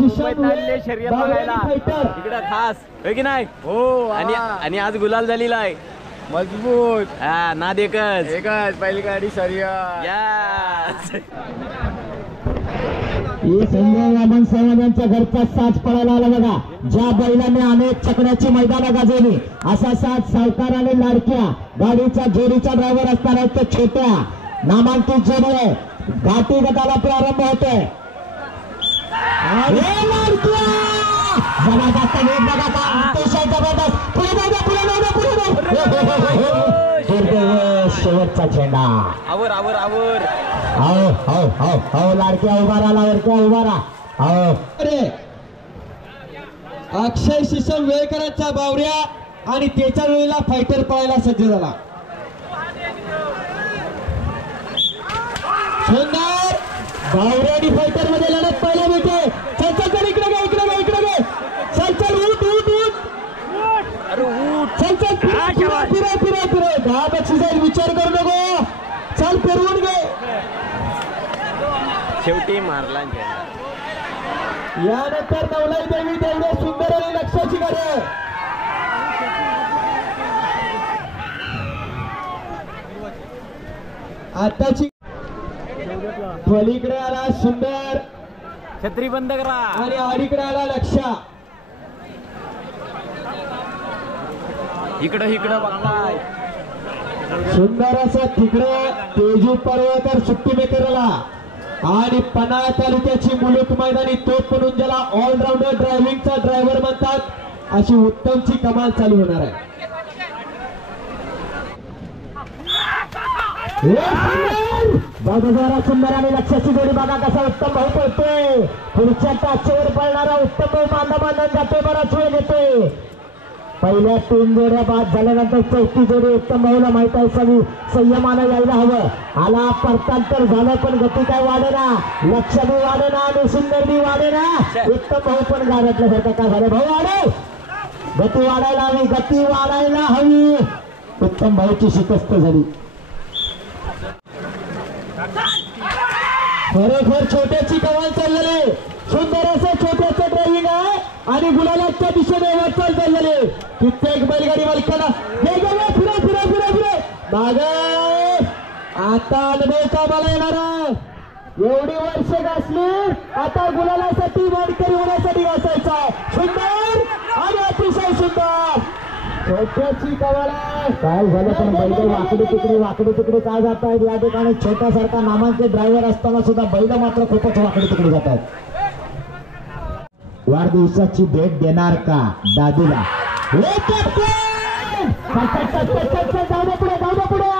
मुंबईत शर्यत बघायला इकडं खास होय की नाही हो. आणि आज गुलाल झालेला आहे मजबूत. हा नाद एकच पहिली गाडी शर्यत. संजय वामन सावंत यांच्या घरचा साज पळायला आला बघा. ज्या बैलाने अनेक चकड्याची मैदानं गाजवली असा साज सावकार आणि लाडक्या गाडीच्या जोडीचा ड्रायव्हर असताना तो छोट्या नामांकित जोडी आहे. घाटी गटाला प्रारंभ होतोय. जबरदस्त शेवटचा झेंडा. आवर आवर आवर. लाडक्या उभा राहा. लाडक्या उभा राहा. अरे अक्षय शिशम वेळकरांचा बावऱ्या आणि त्याच्या वेळेला फायटर पळायला सज्ज झाला. सुंदर बावऱ्या आणि फायटर मध्ये लढत पाहायला मिळते. चल इकडे गे चल उठ. अरे उठ. चल फिरा दहा बक्षी जाईल. विचार करू नको. चल फिरवून घे. शेवटी मारला. यानंतर नवलाई देवी तेवढे सुंदर आणि लक्षाची गाडी आहे. आताची पलीकडे आला सुंदर. छत्री बंद करा. आणि अलीकडे आला लक्षा. इकडं बघताय. सुंदर असं तिकडे तेजू पर्वतर सुट्टी मेकरला आणि पन्हाळा तालुक्याची मुलुक मैदानी तोप म्हणून ज्याला ऑलराऊंडर ड्रायव्हिंगचा ड्रायव्हर म्हणतात अशी उत्तमची कमाल चालू होणार आहे. सुंदर आणि लक्षाची जोडी बघा कसा उत्तम भाऊ पळतोय. पुढच्या टाचेवर पळणारा उत्तम भाऊ बांधा जातोय. बराच वेळ घेतोय. पहिल्या 3 जोड्या बाद झाल्यानंतर 4थी जोडी उत्तम भाऊला माहित आहे सगळी संयमानं यायला हवं. आला परतांतर झालं पण गती काय वाढेना. लक्ष बी वाढेना आणि सुंदर बी वाढेना. उत्तम भाऊ पण गाड्यातल्यासारखं काय झालं. भाऊ वाढे गती वाढायला हवी. उत्तम भाऊची शिकस्त झाली. खरोखर छोट्याची कमाल चाललेली. सुंदर असं छोट्याचं ड्रायव्हिंग आहे आणि गुलालाच्या दिशेने वाटचाल चाललेली. कित्येक बैलगाडी मालकांना फिरे मागे आता अनुभव कामाला येणार आहे. एवढी वर्ष घासली आता गुलालासाठी वाडकरी होण्यासाठी घासायचा. सुंदर आणि अतिशय सुंदर छोट्याची कमाल आहे. काय झालं पण बैल वाकडी तिकडे काय जात आहेत. या ठिकाणी छोट्यासारखा नामांकित ड्रायव्हर असताना सुद्धा बैल मात्र खूपच वाकडी तिकडे जात आहेत. वाढदिवसाची भेट देणार का दादूला. जाऊ पुढे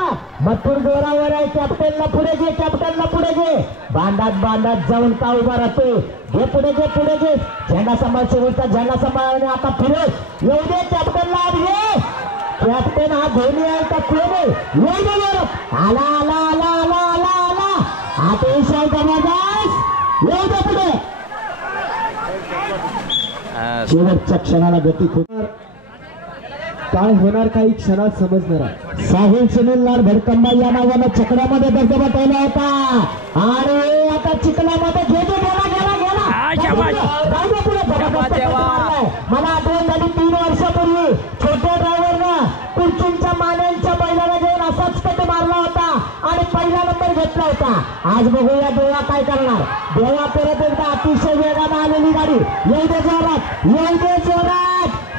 मथुर जोरावर आहे. कॅप्टनला पुढे घे. बांधात जाऊन का उभा राहतोय. घे पुढे घे. झेंडा सांभाळ. शेवटचा झेंडा सांभाळ. आणि आता फिरत येऊ दे कॅप्टनला. आज घे. कॅप्टन हा धोनी आहे का कोण आला अतिशय जबरदस्त. येऊ दे पुढे. शेवटच्या क्षणाला गती खूप. काय होणार काही क्षणात समजणार आहे. साहिल सुनील लाल भडकंबा या नावानं चकड्यामध्ये दबदबा ठेवला होता आणि आता चिखलामध्ये घेतो. मला आठवण झाली 3 वर्षापूर्वी छोट्या ड्रायव्हरनं कुर्चूंच्या मान्यांच्या बैलाला घेऊन असाच कट मारला होता आणि पहिला नंबर घेतला होता. आज बघूया देवा काय करणार. देवा परत एकदा अतिशय वेगानं आलेली गाडी. येऊ दे जोरात.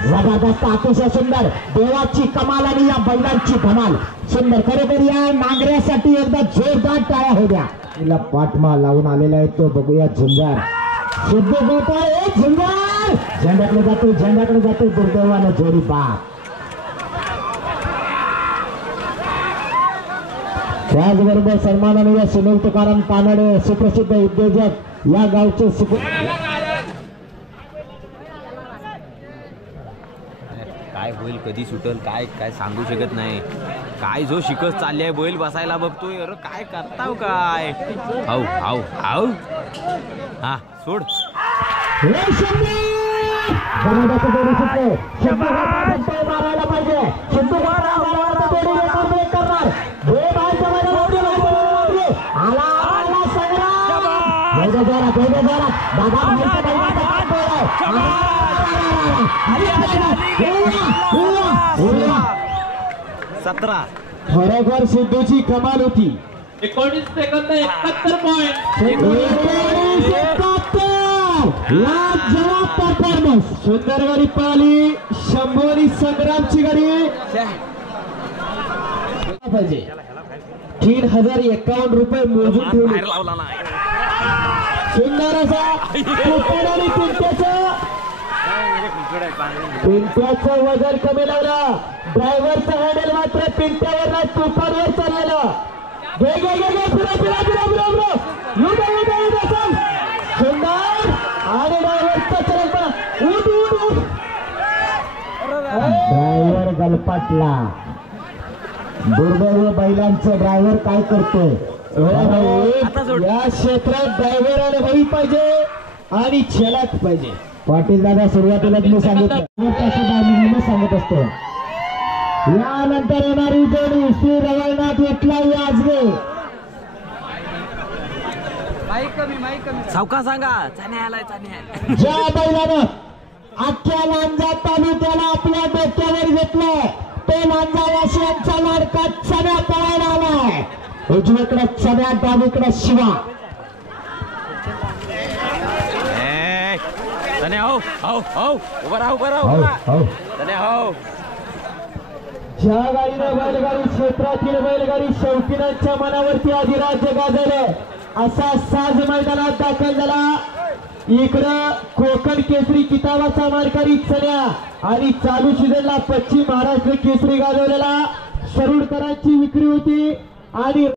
जबरदस्त अतिशय सुंदर. देवाची कमाल आणि या बैलांची धमाल. सुंदर. खरोखर या नांगऱ्यासाठी एकदा जोरदार टाळ्या होऊ द्या. तिला पाठमा लावून आलेला आहे तो बघूया. झुंजार शुद्ध गोट आहे. झुंजार झेंड्याकडे जातो. दुर्दैवानं जोडी बाद. त्याचबरोबर सन्मानाने या सुनील तुकाराम कानडे सुप्रसिद्ध उद्योजक या गावचे काय होईल कधी सुटल काय सांगू शकत नाही. काय जो शिकत चालली आहे बैल बसायला बघतोय. अरे काय करताव काय. हाव हा सोड. मारायला पाहिजे. 17. खरोखर सिद्धूची कमाल होती. 19 सेकंद 71 पॉईंट. जवाब परफॉर्मन्स. सुंदर गाडी पळाली. शंभरी संग्रामची गाडी पाहिजे. 3051 रुपये मोजून ठेवले. बाहेर लावला नाही. सुंदर असा आणि पिंट्याचं वजन कमी लावलं. ड्रायव्हरचं हँडल मात्र पिंट्यावर तुफानवर चाललेलं. सुंदर आणि ड्रायव्हरचा चलन ड्रायव्हर गलपाटला. दुर्दैव बैलांचं ड्रायव्हर काय करतोय. या क्षेत्रात ड्रायव्हर अनुभवी पाहिजे आणि छलात पाहिजे. पाटील दादा सुरुवातीलाच मी सांगत असतो. यानंतर येणारी जोडी श्री रवळनाथ विठला याजगे. सावका सांगा चाण्या आलाय चाण्या. ज्या बैलानं अख्ख्या लांजा तालुक्याला आपल्या डोक्यावर घेतलंय तो लांजावासियांचा लाडका चण्या पळायला आलाय. उजवीकडे चण्या डावीकडे शिवा. चाण्या हो हो हो उभा राहा उभा राहा चाण्या हो. ज्या गाडीनं बैलगाडी क्षेत्रातील बैलगाडी शौकीनांच्या मनावरती अधिराज्य गाजवलं असा साज मैदानात दाखल झाला. इकडं कोकण केसरी किताबाचा मानकरी चण्या आणि चालू सीझनला पश्चिम महाराष्ट्र केसरी गाजवलेला सरुडकरांची विक्री होती. आणि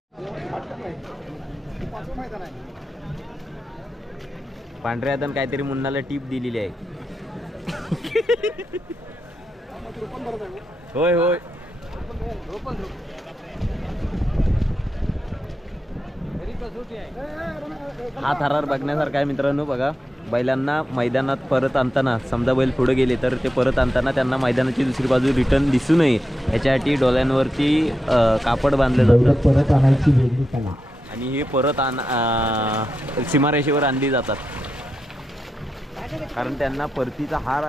पांढऱ्या दन काहीतरी मुन्नाला टीप दिलेली आहे. होय होय हा थरार बघण्यासारखा आहे मित्रांनो. बघा बैलांना मैदानात परत आणताना समजा बैल पुढे गेले तर ते परत आणताना त्यांना मैदानाची दुसरी बाजू रिटर्न दिसू नये याच्यासाठी डोळ्यांवरती कापड बांधलं जातं परत आणायची वेगळी कला. आणि हे परत सीमारेषेवर आणली जातात कारण त्यांना परतीचा हा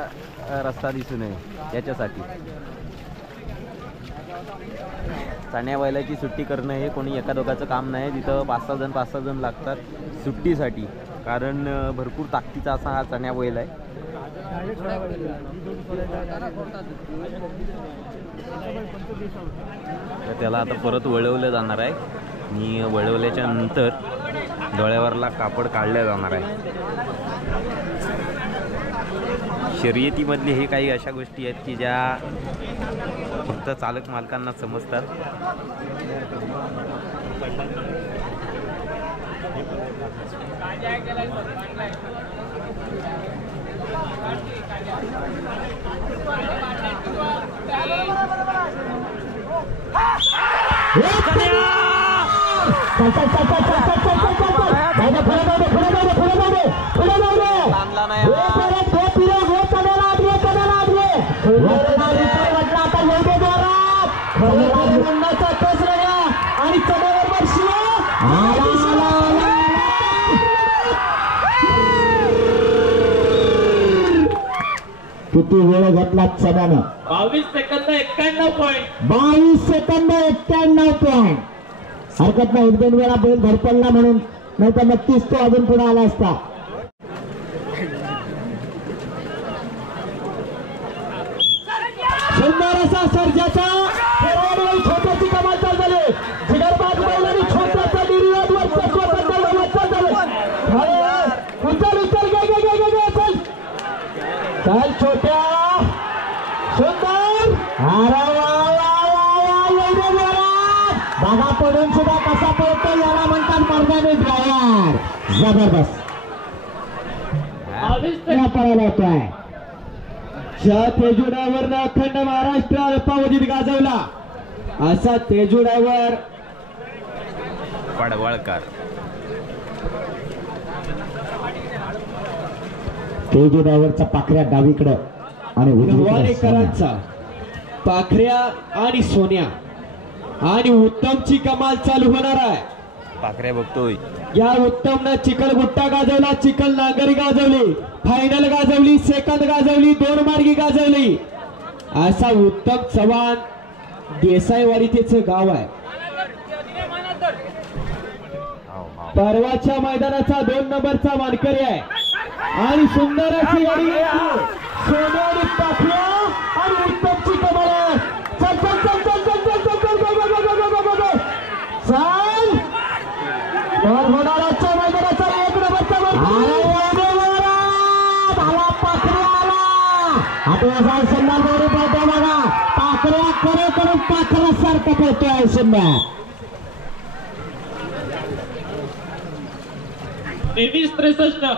रस्ता दिसू नये याच्यासाठी. चाण्या बैलाची सुट्टी करणं हे कोणी एका दोघाचं काम नाही. तिथं 5-6 जण लागतात सुट्टीसाठी कारण भरपूर ताकदीचा असा हा चाण्या बैल आहे. तर त्याला आता परत वळवलं जाणार आहे आणि वळवल्याच्या नंतर डोळ्यावरला कापड काढलं जाणार आहे. शर्यतीमधले हे काही अशा गोष्टी आहेत की ज्या फक्त चालक मालकांना समजतात. आणि चढ्यावर किती वेळ घेतला चढ्यानं. 22 सेकंद 91 पॉईंट. 22 second 91 point. हरकत नाही. 1-2 वेळा बैल धडपडला म्हणून नाही तर नक्कीच तो अजून पुढे आला असता. सुंदर असा सर्जाचा छोट्याची कमाल चाल झाली. जिगरबाज बैलांनी छोट्याचा निर्यात वर्चस्व उचल चल छोट्या. सुंदर. बघा पडून सुद्धा कसा पळतो याला म्हणतात मर्दानी ड्रायव्हर. जबरदस्त पळायला येतोय. ज्या तेजू ड्रायव्हरनं अखंड महाराष्ट्र अल्पावधीत गाजवला असा तेजू ड्रायव्हर पडवळकर. तेजू ड्रायव्हरचा पाखऱ्या डावीकडं आणि गव्हाणेकरांचा पाखऱ्या आणि सोन्या आणि उत्तमची कमाल चालू होणार आहे. पाखऱ्या बघतोय. या उत्तमनं चिखल गुट्टा गाजवला, चिखल नागरी गाजवली, फायनल गाजवली, सेकंद गाजवली, 2 मार्गी गाजवली. असा उत्तम चव्हाण देसाईवाडीचं गाव आहे. परवाच्या मैदानाचा 2 नंबरचा मानकरी आहे आणि सुंदर अशी गाडी सोनेरी पाखऱ्या आणि उत्तमची कमाल आहे. चल चल चल चल चल चल चल चल चल होणाराच्या मैदानाचा 1 नंबरचा आला पाखऱ्या आला. आता सुंदर जोडी पळतो बघा. पाखऱ्या खरोखर पाखऱ्यासारखं पळतोय सुंदर. 23-63.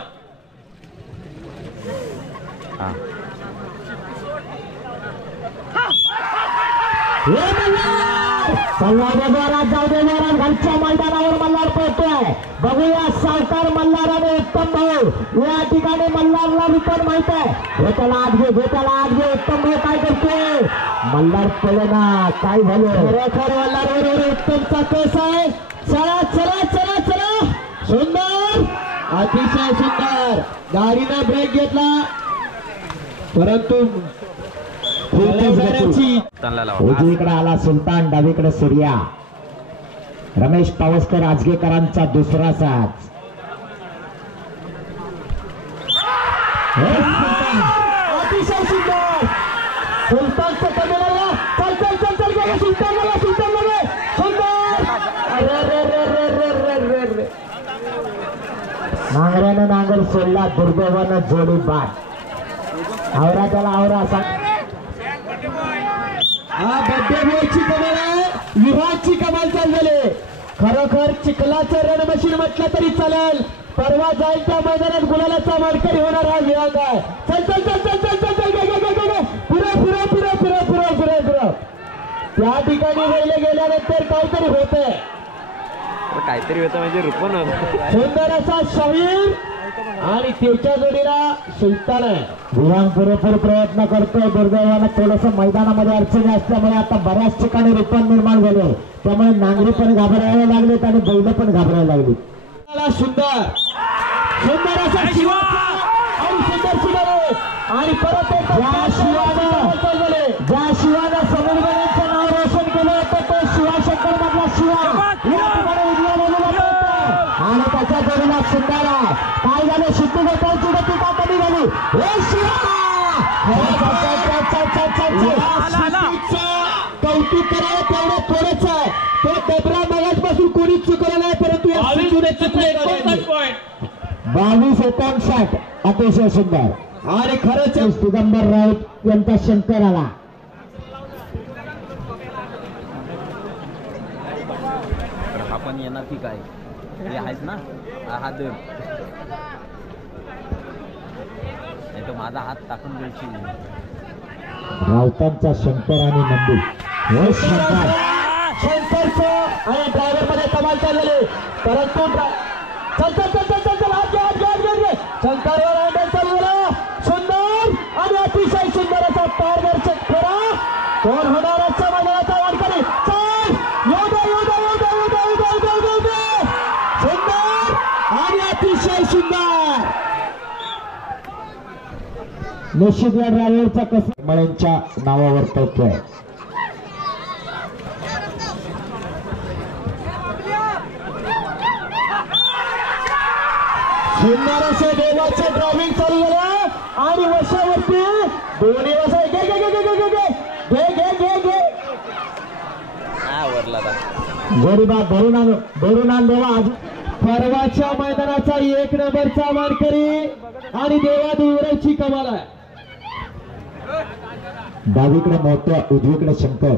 हा संवादाद्वारा जाऊ दे महाराज घरच्या मैदानावर मल्हार पळतोय. बघूया सावकार मल्हार आणि उत्तम भाऊ या ठिकाणी मल्हारला रिटर्न माहित आहे. त्याला आत घे उत्तम भाऊ काय करतोय. मल्हार पळले ना काय झालं. खरोखर मल्हार बरोबर उत्तमचा केस आहे. चला चला चला चला सुंदर अतिशय सुंदर गाडीनं ब्रेक घेतला परंतु उजवीकडे आला सुलतान, डावीकडे सूर्या. रमेश पावसकर आजगेकरांचा दुसरा साज. अतिशय सुंदर सुलतानचं कमी लागला. चल चल चल चल गेला सुलतान गेला सुलतान गेले सुंदर. अरे रे रे रे रे रे रे रे नांगऱ्यानं नांगर सोडला, दुर्दैवानं जोडी बाद. आवरा त्याला आवरा सांग. हा बड्डे बॉयची कमाल आहे, विवाहाची कमाल चाललेली. खरोखर चिखलाचं रण मशीन म्हटलं तरी चालेल. परवा जाईल त्या मैदानात गुलालाचा मानकरी होणार हा विरांग आहे. चल चल चल चल चल चल चल पुरे पुरे पुरे पुरे पुरे पुरे पुरे त्या ठिकाणी वेळेला गेल्यानंतर काहीतरी होतंय. काहीतरी होतं म्हणजे रुपन सुंदर असा शाहीर आणि त्याच्या जोडीला सुलतान आहे. विरांग पुरेपूर प्रयत्न करतोय. दुर्दैवानं थोडस मैदानामध्ये अडचणी असल्यामुळे आता बऱ्याच ठिकाणी रूपान निर्माण झाले. त्यामुळे नांगरी पण घाबरायला लागलेत आणि बैल पण घाबरायला लागली. सुंदर सुंदर असा शिवाचा आणि सुंदर सुंदर आहे. आणि परत एक ज्या शिवानं समीर बेनेचं नाव रोशन केलं होतं तो शिवाशंकर मधला शिवा या ठिकाणी उजव्या बाजूला पळतोय. आणि त्याच्या जोडीला सुंदर आहे. काय झालं शिट्टी गोपाळची गती का कमी झाली. हे शिवा कौतुक करावं तेवढं थोडंच आहे. तो डबरा मगाचपासून कोणीच चुकलं नाही परंतु 22-59 अतिशय सुंदर. आणि खरंच दिगंबर राऊत यांचा शंकर आला. आपण येणार की काय हे आहेच ना हात नाही तो माझा हात टाकून द्यायची. राऊतांचा शंकर आणि नंदी हे शंकर शंकरचं आणि ड्रायव्हर मध्ये कमाल चाललेले परंतु चल चल चल चल चल चल हात घे हात घे हात घे शंकरवर हँडल चालू झाला. सुंदर आणि अतिशय सुंदर असा पारदर्शक फेरा. कोण होणार आजच्या मैदानाचा वारकरी. चल येऊ दे येऊ दे येऊ दे येऊ दे येऊ दे येऊ दे येऊ दे. सुंदर आणि अतिशय सुंदर. निश्चित या ड्रायव्हरचा कसं मळ्यांच्या नावावर पळतोय. सुंदर असे देवाचे ड्रायव्हिंग चालू झालं आणि वशावरती दोन्ही वसा घे घे घे घे घे घे घे घे घे घे जोडीबा भरून आण देवा. परवाच्या मैदानाचा 1 नंबरचा मानकरी आणि देवा देवराची कमाल आहे. डावीकडे मोठ्या उजवीकडे शंकर.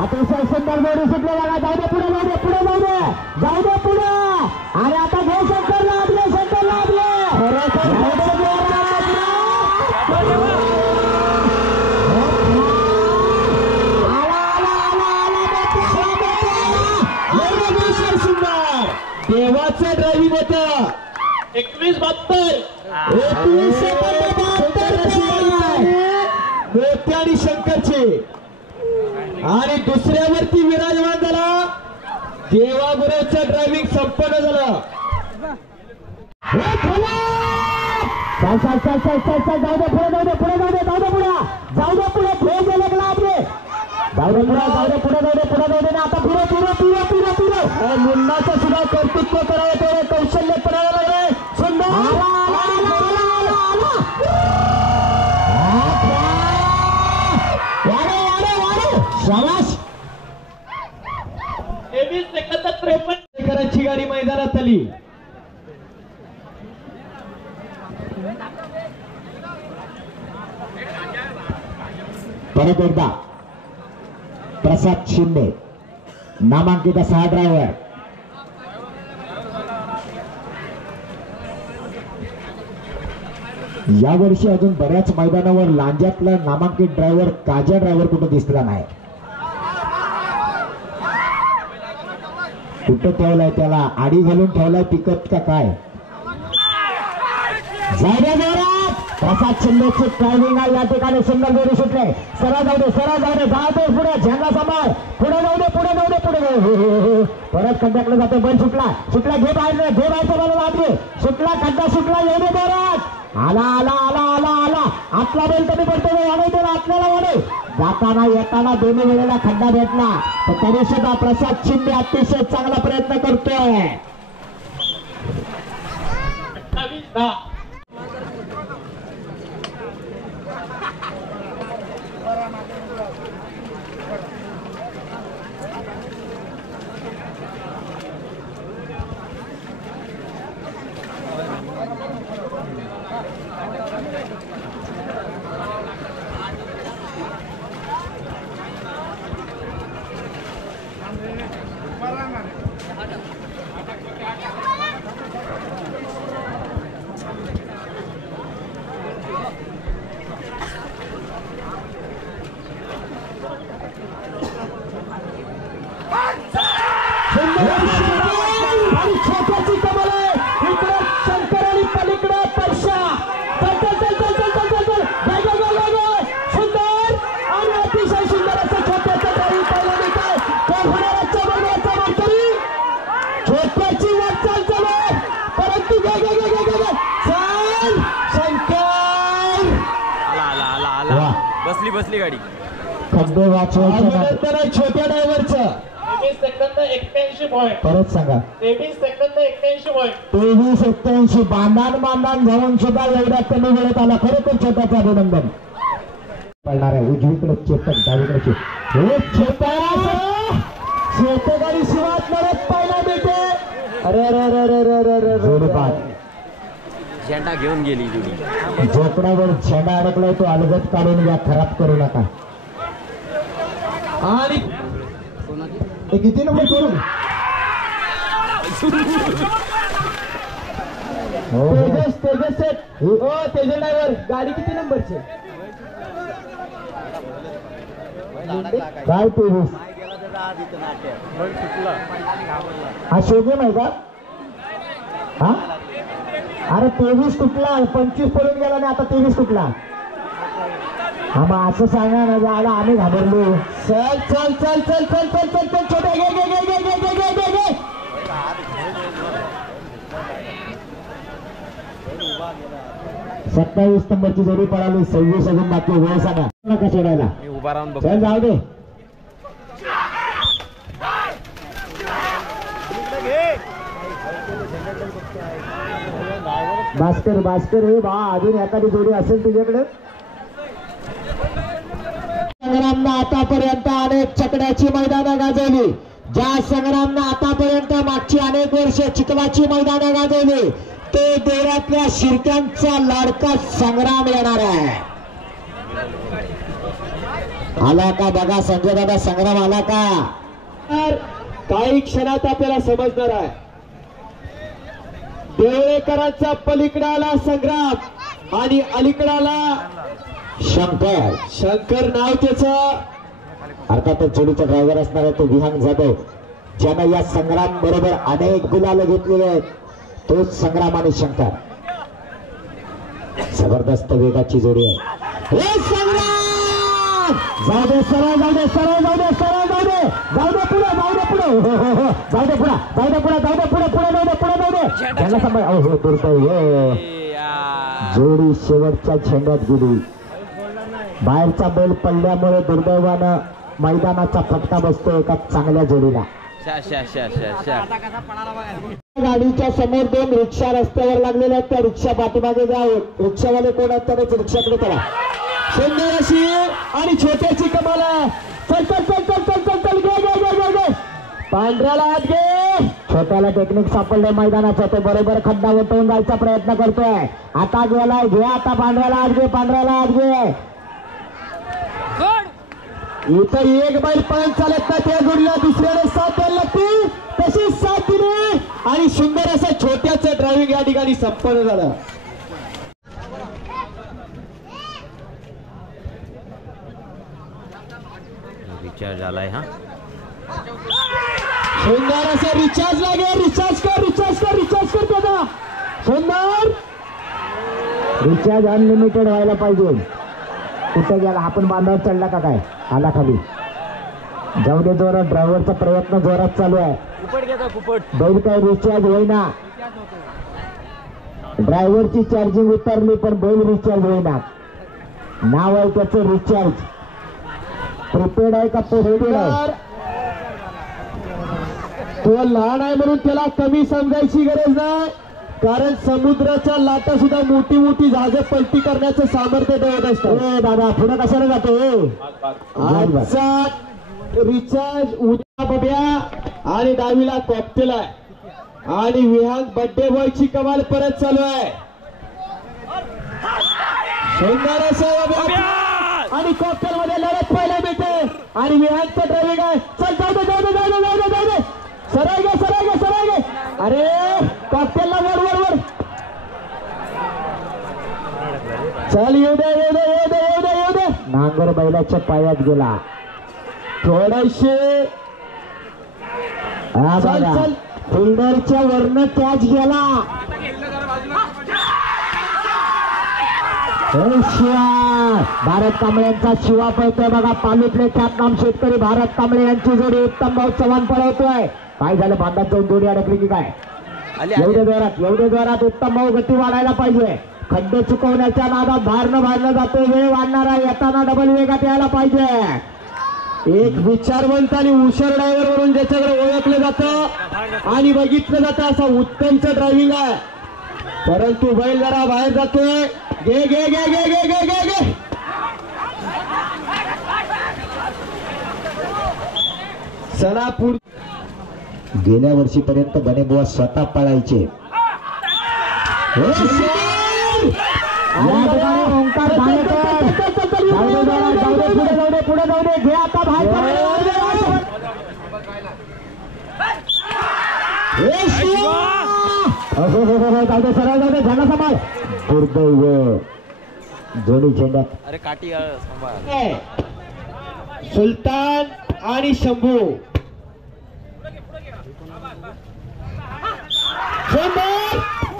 अतिशय सुंदर जोडी सुटले बघा. जाऊ दे पुढे जाऊ दे पुढे जाऊ दे जाऊ दे पुढे. आणि आता घे शंकर लाभले शंकर लाभले. 21-72. मोठे आणि शंकरचे आणि दुसऱ्यावरती विराजमान झाला देवागुरूचं ड्रायव्हिंग संपन्न झालं. चल चल चल चल चल चल जाऊ दे पुढे जाऊ दे पुढे जाऊ दे जाऊ दे पुढे जाऊ दे पुढे खेळ गेला लागला आपले जाऊ दे पुढे जाऊ दे पुढे जाऊ दे पुढे जाऊ दे आता पुढे पुढे पुढे पुढे पुढे मुन्नाचं सुद्धा कर्तृत्व करावं तेवढं कौशल्य करावं लागलंय. सुंदर शाबाश 23 सेकंद 53. कराची गाडी मैदानात आली. परत एकदा प्रसाद शिंदे नामांकित 6 ड्रायव्हर यावर्षी अजून बऱ्याच मैदानावर लांज्यातला नामांकित ड्रायव्हर काजा ड्रायव्हर कुठं दिसला नाही. कुठं ठेवलाय त्याला आडी घालून ठेवलाय पिकअप का काय. प्रसाद शिंदेची ड्रायव्हिंग आहे या ठिकाणी सुंदर जोडी सुटले. सरळ जाऊ दे सरळ जाऊ दे जाऊ दे पुढे झेंडा सांभाळ पुढे जाऊ दे पुढे जाऊ दे पुढे परत खड्ड्याकडे जाते. बैल सुटला सुटला घे बाहेर घे बाहेरचा मला लागले सुटला खड्डा सुटला येऊ दे परत आला आला आला आला आला आतला बैल कमी पडतो वाढवतो आतल्याला वाढव जाताना येताना दोन्ही वेळेला खड्डा भेटला तर तरी सुद्धा प्रसाद शिंदे अतिशय चांगला प्रयत्न करतोय. 28-10. छोट्याची कमल आहे इकडे शंकर आणि पलीकडे पैसा सुंदर आणि अतिशय सुंदर असं छोट्याचं ड्रायव्हिंग पाहिलं मिळतंय. छोट्याची वाटचाल चालू परंतु शंकर बसली गाडी खड्डे वाचवायचे छोट्या ड्रायव्हरचं 23 सेकंद 81 पॉईंट. परत सांगा 23 सेकंद 81 पॉईंट. 23-81 बांधान जाऊन सुद्धा एवढ्या कमी वेळेत आला खरोखर छोट्याचं अभिनंदन. पडणार आहे उजवीकडे चेतक डावीकडे शेतकरी शिवात लढत पाहायला मिळते. अरे अरे अरे अरे अरे अरे जोडपात झेंडा घेऊन गेली जोडी. झोपड्यावर झेंडा अडकलाय तो अलगद काढून घ्या खराब करू नका. आणि किती नंबर करून तेजस सेट हो तेजस ड्रायव्हर गाडी किती नंबरची काय 23 हा शोगेम आहे का. हा अरे 23 कुठला 25 पडून गेला नाही आता 23 कुठला. हा मग असं सांगा ना जायला आम्ही घाबरलो. चल चल चल चल चल चल चल चल छोटे घे घे घे घे घे घे घे घे 27 नंबरची जोडी पळाली 26 अजून बाकी वेळ सांगा नका सोडायला. मी उभा राहून बघ. चल जाऊ दे भास्कर हे बा अजून एखादी जोडी असेल तुझ्याकडे. संग्रामनं आतापर्यंत अनेक चकड्याची मैदानं गाजवली. ज्या संग्रामनं आतापर्यंत मागची अनेक वर्ष चिखलाची मैदानं गाजवली ते देवळातल्या शिरक्यांचा लाडका संग्राम येणार आहे. आला का बघा संजय दादा संग्राम आला का. काही क्षणात आपल्याला समजणार आहे. देवळेकरांचा पलीकडाला संग्राम आणि अलीकडाला शंकर नाव त्याचं. अर्थातच जोडीचा ड्रायव्हर असणार आहे तो विहान जाधव ज्यानं या संग्राम बरोबर अनेक गुलाल घेतलेले आहेत. तोच संग्राम आणि शंकर. जबरदस्त वेगाची जोडी आहे. हे संग्राम जाऊ दे सरळ जाऊ दे सरळ जाऊ दे सरळ जाऊ दे जाऊ दे पुढे जाऊ दे पुढे हो हो हो जाऊ दे पुढे जाऊ दे पुढे जाऊ दे पुढे पुढे जाऊ दे पुढे जाऊ दे त्याला सांभाळ. हो हो दुर्दैव जोडी शेवटच्या झेंड्यात गेली. बाहेरचा बैल पडल्यामुळे दुर्दैवानं मैदानाचा फटका बसतो एका चांगल्या जोडीला. गाडीच्या समोर 2 रिक्षा रस्त्यावर लागलेल्या आहेत. त्या रिक्षा पाठीमागे जाऊन रिक्षावाले कोण आहेत त्याने रिक्षाकडे चला. सुंदर अशी आणि छोट्याची कमाल आहे. चल चल चल चल चल चल चल घे घे घे घे घे पांढऱ्याला आत घे. छोट्याला टेक्निक सापडलंय मैदानाचं. तो बरोबर खड्डा वटवून जायचा प्रयत्न करतोय. आता गेलाय घे आता पांढऱ्याला आत घे पांढऱ्याला आत घे. इथं एक बैल पळत चालत नाही. त्या जोडीला दुसऱ्याने साथ द्यायला लागते. तशीच साथ दिली आणि सुंदर असं छोट्याचं ड्रायव्हिंग या ठिकाणी संपन्न झालं. रिचार्ज आलाय हा. सुंदर असं रिचार्ज लागे. रिचार्ज कर रिचार्ज कर रिचार्ज कर त्याचा. सुंदर रिचार्ज अनलिमिटेड व्हायला पाहिजे. कुठे गेला आपण बांधावर चढला का काय आला खाली. जाऊ दे जोरात. ड्रायव्हरचा प्रयत्न जोरात चालू आहे. बैल काय रिचार्ज होईना. ड्रायव्हरची चार्जिंग उतरली पण बैल रिचार्ज होईना. नाव आहे त्याचं रिचार्ज. प्रिपेड आहे का पोस्टपेड आहे. तो लहान आहे म्हणून त्याला कमी समजायची गरज नाही. कारण समुद्राच्या लाटा सुद्धा मोठी मोठी जहाजं पलटी करण्याचं सामर्थ्य ठेवत असतात. दादा पुढे कशाला जातो. आजचा रिचार्ज उद्या बघ्या आणि डावीला कॉकटेल आहे आणि विहान बर्थडे बॉयची कमाल परत चालू आहे. सुंदर असं आणि कॉकटेल मध्ये लढत पाहायला मिळते आणि विहानचं ड्रायव्हिंग आहे. चल जाऊ दे जाऊ दे जाऊ दे जाऊ दे जाऊ दे सरळ गे सरळ गे सरळ गे. अरे कॉकटेलला वर वर वर. चल येऊ दे येऊ दे येऊ दे येऊ दे येऊ दे. नांगर बैलाच्या पायात गेला थोडेसे. चल चल फिल्डरच्या वरनं कॅच गेला. भारत कांबळेंचा शिवा पळतोय बघा. पालुतले ख्यातनाम शेतकरी भारत कांबळे यांची जोडी उत्तम भाऊ चव्हाण पळवतोय. काय झालं बांधात जाऊन जोडी अडकली की काय. एवढे जोरात उत्तम भाऊ गती वाढायला पाहिजे. खड्डे चुकवण्याच्या नादात भारनं जातोय. वेळ वाढणारा येताना डबल वेगात यायला पाहिजे. एक विचारवंत आणि हुशार ड्रायव्हर वरून ज्याच्याकडे ओळखलं जातं आणि बघितलं जातं असं उत्तमचं ड्रायव्हिंग आहे. परंतु बैल जरा बाहेर जातोय. गे गे गे गे गे गे गे गे. चला पुढे. गेल्या वर्षीपर्यंत बनेबुवा स्वतः पळायचे. ओंकार पुढे जाऊ दे घे आता बाहेर. जाऊ दे सरळ जाऊ दे झाला सांभाळ. दुर्दैव जोडी झेंड्यात. अरे काठी सुलतान आणि शंभू.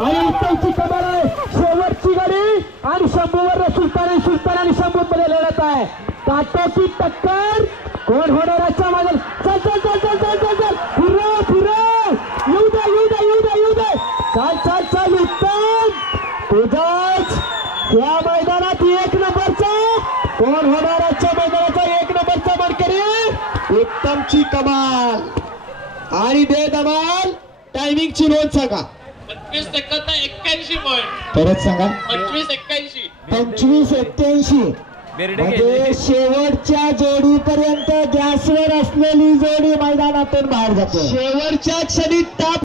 आणि उत्तमची कमाल आहे. शेवटची गाडी आणि शंभूवर सुलतान आणि शंभू मध्ये लढत आहे. काटोची टक्कर कोण होणार याच्या मागे. चल चल चल चल चल चल चल फिरो फिरो येऊ दे येऊ दे येऊ दे येऊ दे. चल चल चल उत्तम तुझाच त्या मैदानात 1 नंबरचा कोण होणार याच्या मैदानाचा 1 नंबरचा मानकरी उत्तमची कमाल. आणि दे धमाल. टायमिंगची नोंद सांगा. 25 सेकंद 81 पॉईंट. परत सांगा. 25-81. 25-81. म्हणजे शेवटच्या जोडीपर्यंत गॅसवर असलेली जोडी मैदानातून बाहेर जाते. शेवटच्या क्षणी टाप